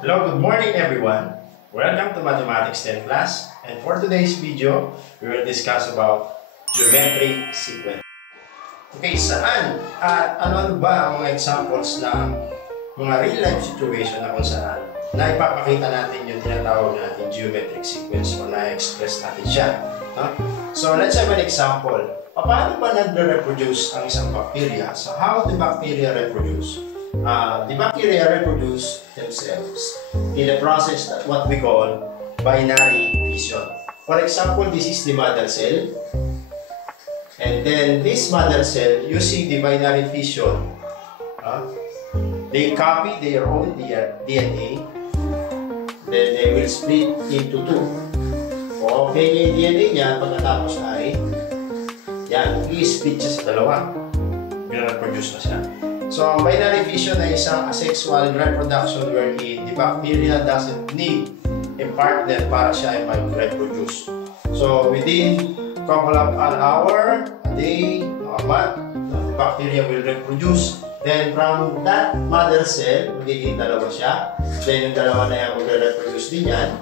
Hello, good morning everyone. Welcome to Mathematics 10 class, and for today's video, we will discuss about geometric sequence. Okay, saan at ano ba ang mga examples ng mga real-life situation na kung saan na ipapakita natin yung tinatawag natin geometric sequence o na-express natin siya. So, let's have an example. Paano ba nagre-reproduce ang isang bacteria? So, how the bacteria reproduce? The bacteria reproduce themselves in the process that what we call binary fission. For example, this is the mother cell, and then this mother cell, using the binary fission, they copy their own DNA, then they will split into two. Okay, yung DNA niya pagkatapos ay yan, i-split siya sa dalawa. Reproduce na siya. So, ang binary fission ay isang asexual reproduction wherein the bacteria doesn't need a partner para siya ay mag-reproduce. So, within a couple of an hour, a day, a month, the bacteria will reproduce. Then, from that mother cell, magiging dalawa siya. Then, yung dalawa na yan magre-reproduce din yan.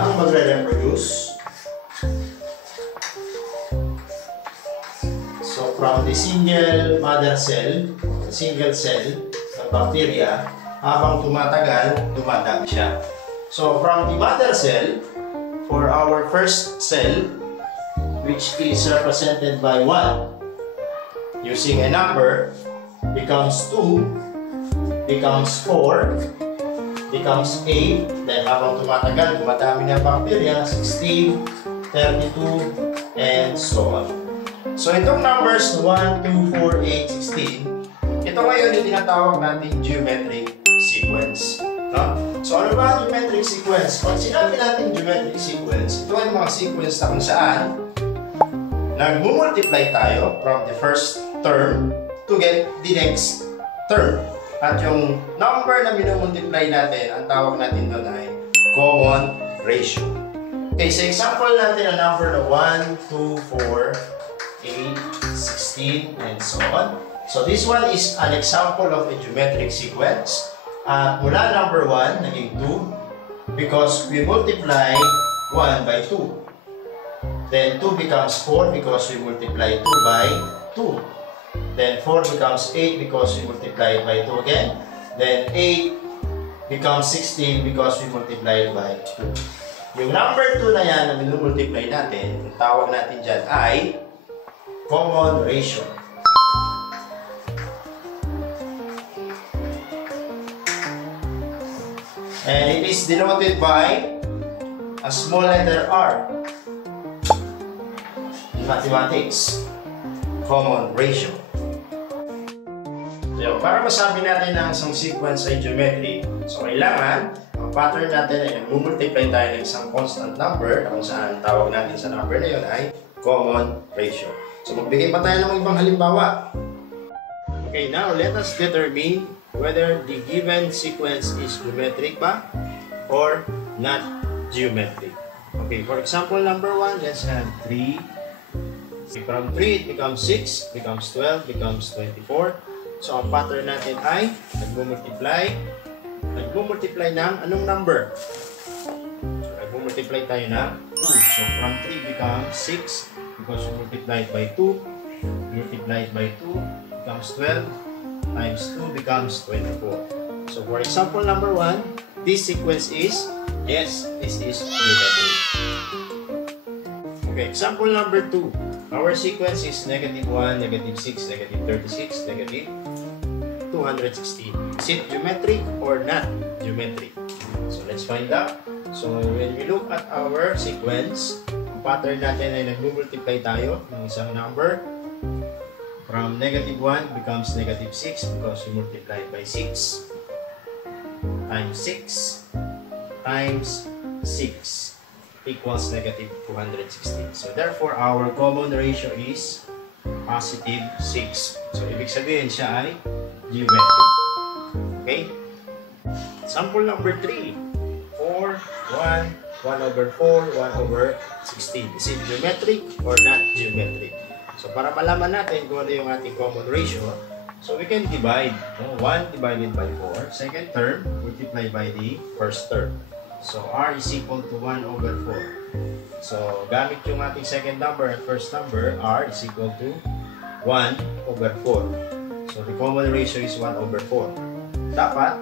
Ang magre-reproduce. So, from the single mother cell, the single cell ng bacteria, habang tumatagal, dumadami siya. So, from the mother cell, for our first cell, which is represented by 1, using a number, becomes 2, becomes 4, becomes 8, then habang tumatagal, dumadami na bacteria, 16, 32, and so on. So, itong numbers 1, 2, 4, 8, 16, ito ngayon yung tinatawag natin geometric sequence. No? So, ano ba ang geometric sequence? Pag sinabi natin geometric sequence, ito ay mga sequence na kung saan nag-multiply tayo from the first term to get the next term. At yung number na minumultiply natin, ang tawag natin doon ay common ratio. Okay, sa example natin ang number na 1, 2, 4, 8, 16, and so on. So this one is an example of a geometric sequence. Mula number 1, naging 2, because we multiply 1 by 2. Then 2 becomes 4 because we multiply 2 by 2. Then 4 becomes 8 because we multiply it by 2 again. Then 8 becomes 16 because we multiply it by 2. Yung number 2 na yan na minumultiply natin, yung tawag natin dyan ay common ratio. And it is denoted by a small letter R in mathematics. Common ratio. So, para masabi natin na isang sequence ay geometric, so kailangan ang pattern natin ay nag-multiply tayo ng isang constant number na kung saan tawag natin sa number na yun ay common ratio. So, magbigay pa tayo ng ibang halimbawa. Okay, now let us determine whether the given sequence is geometric ba or not geometric. Okay, for example, number 1, let's have 3. Okay, from 3, it becomes 6, becomes 12, becomes 24. So, ang pattern natin ay nag-multiply ng anong number? So, nag-multiply tayo ng 2. So, from 3 becomes 6. Because we multiply it by 2, multiply it by 2 becomes 12, times 2 becomes 24. So for example number 1, this sequence is, yes, this is geometric. Okay, example number 2, our sequence is -1, -6, -36, -216. Is it geometric or not geometric? So let's find out. So when we look at our sequence, pattern natin ay nag-multiply tayo ng isang number. From -1 becomes -6 because we multiply by 6 times 6 times 6 equals -216. So therefore, our common ratio is +6. So ibig sabihin siya ay geometric. Okay? Sample number 3. 4, 1, 1/4, 1/16. Is it geometric or not geometric? So, para malaman natin kung ano yung ating common ratio, So we can divide, 1 divided by 4, second term, multiplied by the first term. So r is equal to 1 over 4. So gamit yung ating second number at first number, r is equal to 1 over 4. So the common ratio is 1 over 4. Dapat,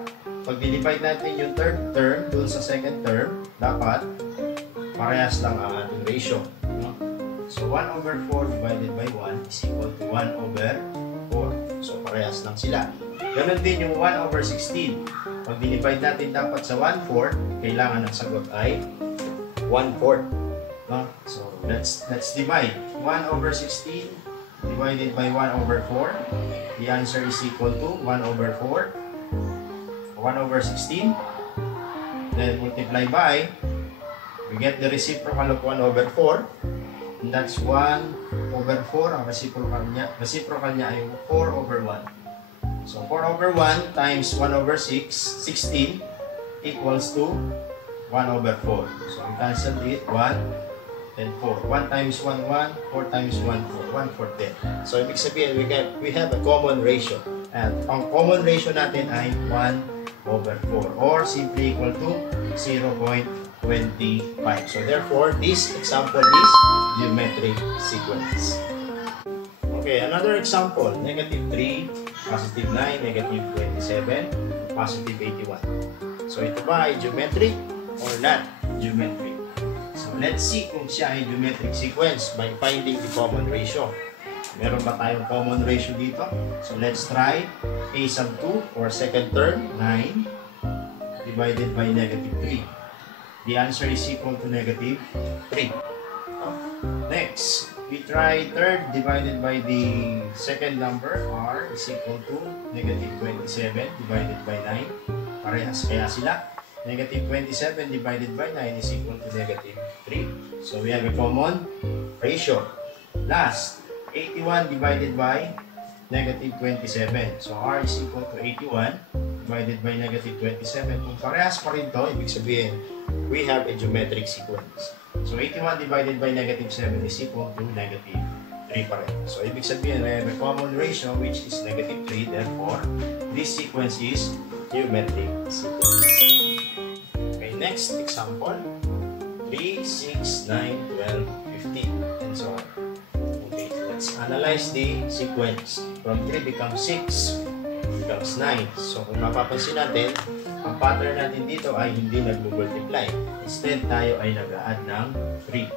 pag divide natin yung third term dun sa second term, dapat parehas lang ang ating ratio. No? So 1 over 4 divided by 1 is equal to 1 over 4. So parehas lang sila. Ganon din yung 1 over 16. Pag divide natin dapat sa 1/4, kailangan ng sagot ay 1/4. No? So let's divide. 1 over 16 divided by 1 over 4. The answer is equal to 1 over 4. 1 over 16. Then multiply by, we get the reciprocal of 1 over 4. And that's 1 over 4. Ang reciprocal niya ay 4 over 1. So 4 over 1 times 1 over 16 equals to 1 over 4. So we cancel it, 1 and 4. 1 times 1, 1. 4 times 1, 4. 1 for 10. So ibig sabihin, we have a common ratio. And ang common ratio natin ay 1 over 4. Or simply equal to 0.25. So therefore, this example is geometric sequence. Okay, another example, negative 3, positive 9, negative 27, positive 81. So ito ba ay geometric or not geometric? So let's see kung siya ay geometric sequence by finding the common ratio. Meron ba tayong common ratio dito? So let's try a sub 2 for second term, 9 divided by negative 3. The answer is equal to negative 3. Next, we try third divided by the second number, r is equal to negative 27 divided by 9. Parehas kaya sila. Negative 27 divided by 9 is equal to negative 3. So we have a common ratio. Last, 81 divided by negative 27. So r is equal to 81 divided by negative 27. Kung parehas pa rin to, ibig sabihin, we have a geometric sequence. So 81 divided by negative 7 is equal to negative 3 pa rin. So ibig sabihin, we have a common ratio which is negative 3. Therefore, this sequence is geometric sequence. Okay, next example. 3, 6, 9, 12, 15, and so on. Okay, let's analyze the sequence. From 3 becomes 6, becomes 9. So kung mapapansin natin, ang pattern natin dito ay hindi nag-multiply. Instead, tayo ay nag-add ng 3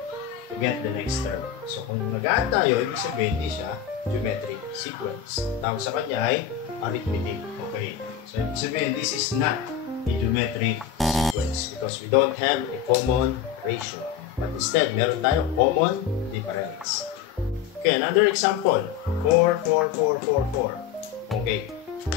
to get the next term. So kung nag-add tayo, ibig sabihin hindi siya geometric sequence. Tawag sa kanya ay arithmetic. Okay. So ibig sabihin, this is not a geometric sequence because we don't have a common ratio. But instead, meron tayong common difference. Okay, another example. 4, 4, 4, 4, 4. Okay.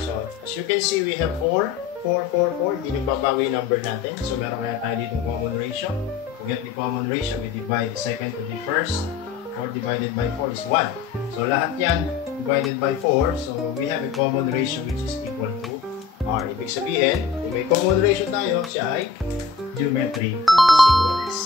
So as you can see, we have 4. 4, 4, 4, hindi nagbabago yung number natin. So, meron kaya tayo dito common ratio. To get the common ratio, we divide the second to the first. 4 divided by 4 is 1. So, lahat yan divided by 4. So, we have a common ratio which is equal to r. Ibig sabihin, kung may common ratio tayo, siya ay geometric sequence.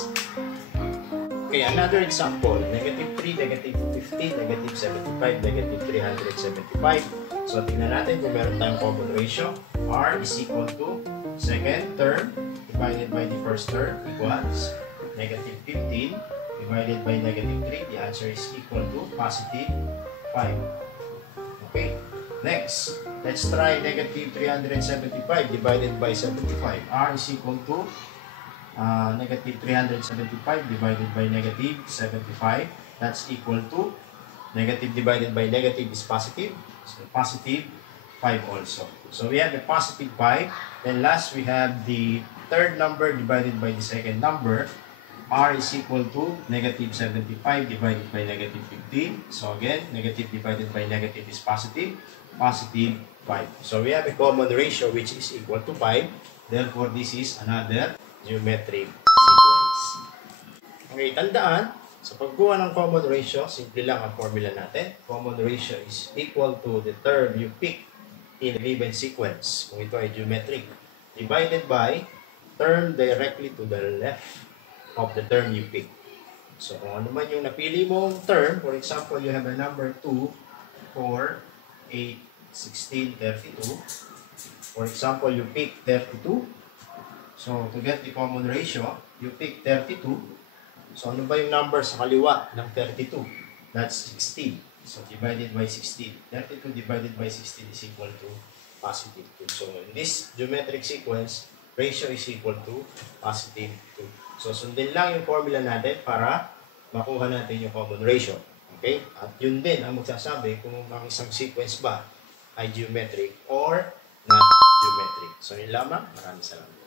Okay, another example. Negative 3, negative 15, negative 75, negative 375. So, tingnan natin kung meron tayong common ratio. R is equal to second term divided by the first term equals negative 15 divided by negative 3. The answer is equal to positive 5. Okay. Next, let's try negative 375 divided by 75. R is equal to negative 375 divided by negative 75. That's equal to negative divided by negative is positive. So positive 5 also. So we have the positive 5. Then last we have the third number divided by the second number. R is equal to negative 75 divided by negative 15. So again, negative divided by negative is positive. Positive 5. So we have a common ratio which is equal to 5. Therefore, this is another geometric sequence. Okay, tandaan, sa pagkuha ng common ratio, simple lang ang formula natin. Common ratio is equal to the term you pick in a given sequence. Kung ito ay geometric, divided by term directly to the left of the term you pick. So kung ano man yung napili mong term, for example, you have a number 2, 4, 8, 16, 32. For example, you pick 32. So, to get the common ratio, you pick 32. So, ano ba yung number sa kaliwa ng 32? That's 16. So, divided by 16. 32 divided by 16 is equal to positive 2. So, in this geometric sequence, ratio is equal to positive 2. So, sundin lang yung formula natin para makuha natin yung common ratio. Okay? At yun din ang magsasabi kung ang isang sequence ba ay geometric or not geometric. So, yun lamang. Maraming salamat.